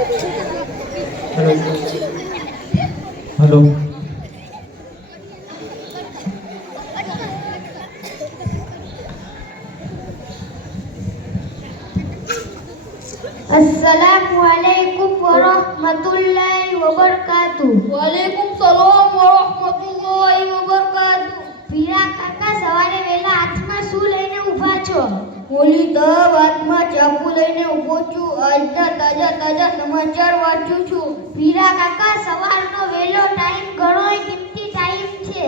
Hello अस्सलामुअलैकुम वरहमतुल्लाहि वबरकातुह। वालेकुम सलाम वरहमतुल्लाहि वबरकातुह। પીરા કાકા સવારે વહેલા હાથમાં શું લઈને ઊભા છો? ઓલી તબ હાથમાં ચાકુ લઈને ઊભો છું. આજના તાજા તાજા સમાચાર વાંચું છું. પીરા કાકા સવારનો વહેલો ટાઈમ ઘણોય કિંમતી ટાઈમ છે.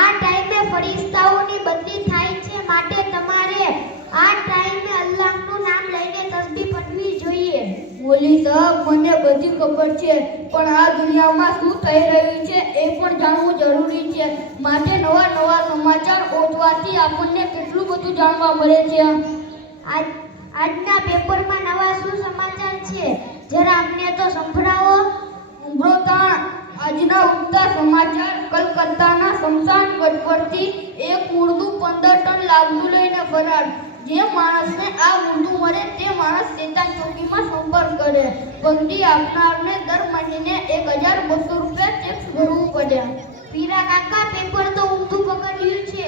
આ ટાઈમે ફરિશ્તાઓની બદલી થાય છે, માટે તમારે આ ટાઈમે અલ્લાહનું નામ લઈને તસબીહ પઢવી જોઈએ. ઓલી તબ મને બધી ખબર છે, પણ આ દુનિયામાં શું થઈ રહ્યું છે એ પણ જાણવું જરૂરી છે. માટે નવા નવા સમાચાર ઓછવાથી આપણને કેટલું બધું જાણવા મળે છે. આજના પેપરમાં નવા શું સમાચાર છે? જરા અમને તો સંભળાવો. ઉંબરોતાણ આજના ઉગતા સમાચાર. કલકત્તાના શમશાન ઘાટ પરથી એક મુર્દુ 15 ટન લાકડું લઈને ફરાર. જે માણસને આ મુર્દુ મળે તે માણસ શેતાન ચોકીમાં સંપર્ક કરે. પગડી આપનારને દર મહિને 1200 રૂપિયા ટેક્સ ભરવું પડે. પીરા કાકા પેપર તો ઊંધું પકડ્યું છે.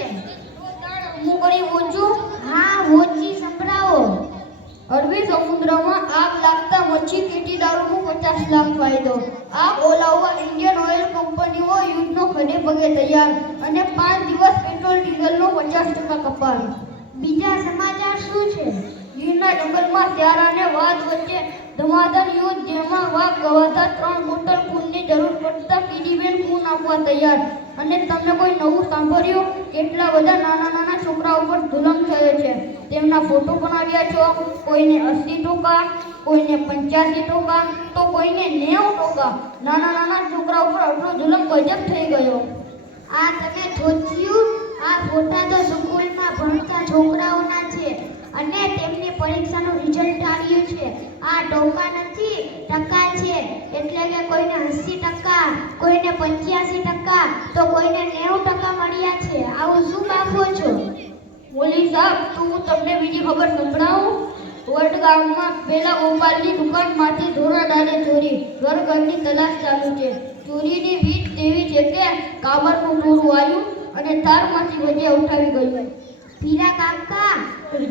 હું કરી ઊંચું. હા, વોચી સંભળાવો. અરબી સમુદ્રમાં આગ લાગતા મચ્છી ખેતીદારોનું 50 લાખ ફાયદો. આગ ઓલાવવા ઇન્ડિયન ઓઇલ કંપનીઓ યુદ્ધનો ખડે પગે તૈયાર. અને 5 દિવસ પેટ્રોલ ડીઝલનો 50% કપાત. બીજા સમાચાર શું છે? ગીરના જંગલમાં શિયાળ અને વાઘ વચ્ચે ધમાધમ યુદ્ધ, જેમાં વાઘ ગવાતા 3 બોટલ ખૂનની જરૂર પડતા કીડીબેન ખૂન આપવા તૈયાર. અને તમને કોઈ નવું સાંભળ્યું? કેટલા બધા નાના નાના છોકરા ઉપર જુલમ થયો છે. તેમના ફોટો પણ આવ્યા છો. કોઈને 80%, કોઈને 85%, તો કોઈને 90%. નાના નાના છોકરા ઉપર આટલો જુલમ ગજબ થઈ ગયો. આ તમે જોયું? આ ફોટા તો સ્કૂલમાં ભણતા છોકરાઓના છે અને તેમની પરીક્ષાનું રિઝલ્ટ આવ્યું છે. આ ટોકા નથી, ટકા છે. એટલે કે કોઈને 80%, કોઈને 85%, તો કોઈને 90% મળ્યા છે. આવું શું બાફો છો? ઓલી સાહેબ, તું તમને બીજી ખબર સંભળાવું? વડગામમાં પેલા ગોપાલની દુકાનમાંથી ધોરાડાને ચોરી. ઘર ઘરની તલાશ ચાલુ છે. ચોરીની રીત એવી છે કે કાબરનું ચોરું આવ્યું અને તારમાંથી ભજીયા ઉઠાવી ગયું. પીરા કાકા,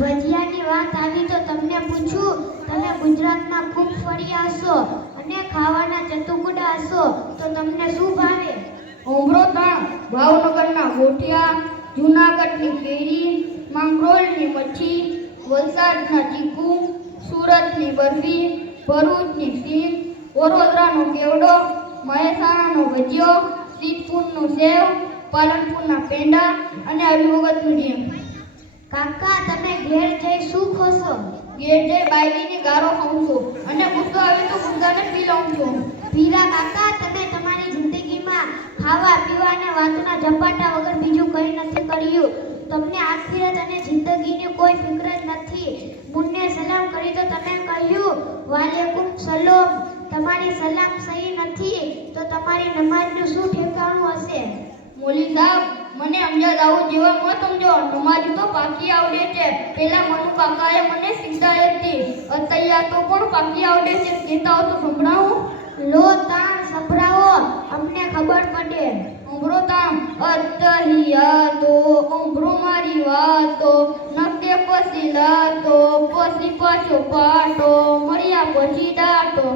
ભજીયાની વાત આવી તો તમને પૂછું, તમે ગુજરાતમાં ખૂબ ફર્યા હશો અને ખાવાના ચતુકડા હશો, તો તમને શું ભાવે? ઉંબરોતાણ ભાવનગરના ગોઠિયા, જૂનાગઢની કેરી, માંગરોળની મચ્છી, વલસાડના ચીકુ, સુરતની બરફી, ભરૂચની સીંગ, વડોદરાનો કેવડો, મહેસાણાનો ભજીયો, સિદ્ધપુરનું સેવ, પાલનપુરના પેંડા અને આવી વખત મીડિયમ. કાકા, તમે ઘેર જઈ શું ખોશો? ઘેર જઈ બાયડીની ગારો ખાઉં છું અને ગુસ્સો આવે તો ગુસ્સાને પી લઉં છું. પીરા કાકા, તમે તમારી જિંદગીમાં ખાવા પીવા અને વાતોના ઝપાટા વગર બીજું કંઈ નથી કર્યું. તમને આખિરત અને જિંદગીની કોઈ ફિકર જ નથી. મુન્ને સલામ કરી તો તમે કહ્યું વાલેકુમ સલામ. તમારી સલામ સહી નથી તો તમારી નમાઝનું શું ઠેકાણું હશે? મોલી સાહેબ, મને અમદાવાદ આવું જેવા મત સમજો. નમાજ તો પાકી આવડે છે. પેલા મનુ કાકાએ મને શીખડાવી હતી. અત્યારે તો પણ પાકી આવડે છે. કહેતા હો તો સંભળાવું? લો તાણ સંભળાવો, અમને ખબર પડે. ઉંબરો તાણ અત્તહિયાતો, ઉંબરો મારી વાતો, નકે પછી લાતો, પછી પાછો પાટો, મળ્યા પછી ડાટો.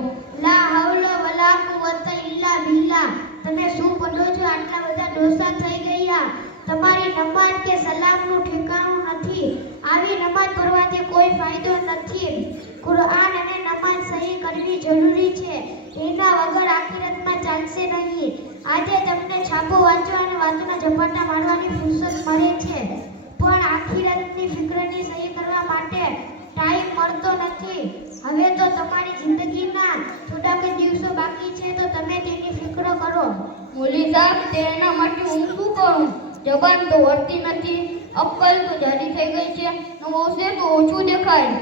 લા હવલો વલા કુવતા ઇલ્લા બિલ્લા. તમે શું પઢો છો? આટલા બધા ડોસા થઈ ગયા. તમારી નમાઝ કે સલામનું ઠેકાણું નથી. આવી નમાઝ પઢવાથી કોઈ ફાયદો નથી. કુરઆન અને નમાઝ સહી કરવી જરૂરી છે. એના વગર આખિરતમાં ચાલશે નહીં. આજે તમને છાપો વાંચવા અને વાતોના ઝપાટા મારવાની ફુરસત મળે છે, પણ આખિરતની ફિકરની સહી કરવા માટે ટાઈમ મળતો નથી. હવે તો તમારી જિંદગીના થોડાક દિવસો બાકી છે, તો તમે તેની ફિકર કરો. મોલી સાહેબ, તેના માટે હું શું કરું? જબાન તો વળતી નથી, અક્કલ તો જાડી થઈ ગઈ છે, નવસે તો ઓછું દેખાય.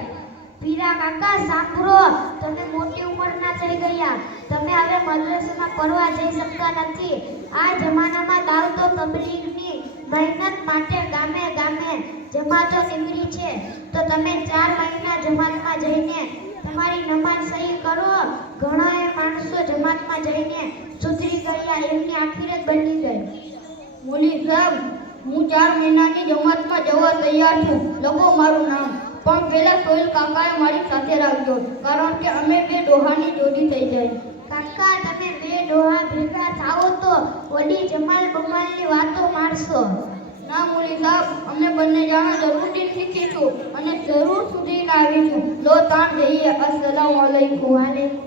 પીરા કાકા સાંભળો, તમે મોટી ઉંમરના થઈ ગયા. તમે હવે મદ્રસામાં પઢવા જઈ શકતા નથી. આ જમાનામાં દાવ તો તબલીગની મહેનત માટે ગામે ગામે જમાતો નીકળી છે. તો તમે 4 મહિના જમાતમાં જઈને તમારી નમાઝ સહી કરો, ઘણાએ માણસો જમાતમાં જઈને સુધરી ગયા, એમની આખિરત બની ગઈ. મોલી સાહેબ, હું 4 મહિનાની જમાતમાં જવા તૈયાર છું. લખો મારું નામ. પણ પેલા સોહેલ કાકાએ મારી સાથે રાખ્યો, કારણ કે અમે 2 ડોહાની જોડી થઈ જાય. કાકા, તમે 2 ડોહા ભેગા થાઓ તો વડી જમાલ બમાલની વાતો મારશો. ના મોલી સાહેબ, અમે બંને જણા જરૂરથી શીખીશું અને જરૂર સુધીને આવીશું. લો તાણ જઈએ. અસ્સલામુ અલૈકુમ. વાલેકુમ